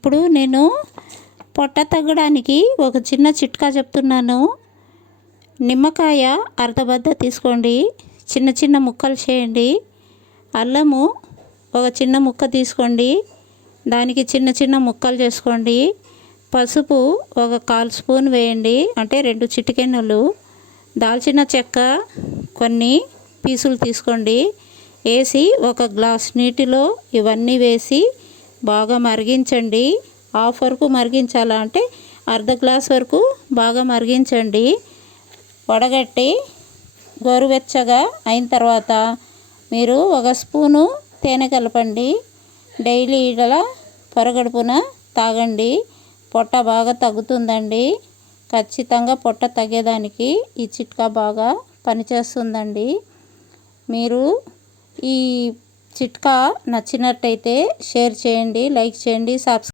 ఇప్పుడు నేను పొట్ట తగ్గడానికి ఒక చిన్న చిట్కా చెప్తున్నాను. నిమ్మకాయ అర్ధబద్ద తీసుకోండి. చిన్న చిన్న ముక్కలు చేయండి. అల్లము ఒక చిన్న ముక్క తీసుకోండి. దానికి చిన్న చిన్న ముక్కలు చేసుకోండి. పసుపు ఒక కాల్ స్పూన్ వేయండి. అంటే రెండు చిటికెన్నులు దాల్చిన చెక్క కొన్ని పీసులు తీసుకోండి. వేసి ఒక గ్లాస్ నీటిలో ఇవన్నీ వేసి బాగా మరిగించండి. హాఫ్ వరకు మరిగించాలా అంటే అర్ధ గ్లాస్ వరకు బాగా మరిగించండి. వడగట్టి గోరువెచ్చగా అయిన తర్వాత మీరు ఒక స్పూను తేనె కలపండి. డైలీ ఇలా పొరగడుపున తాగండి. పొట్ట బాగా తగ్గుతుందండి. ఖచ్చితంగా పొట్ట తగ్గేదానికి ఈ చిట్కా బాగా పనిచేస్తుందండి. మీరు ఈ చిట్కా నచ్చినట్టయితే షేర్ చేయండి లైక్ చేయండి సబ్స్క్రైబ్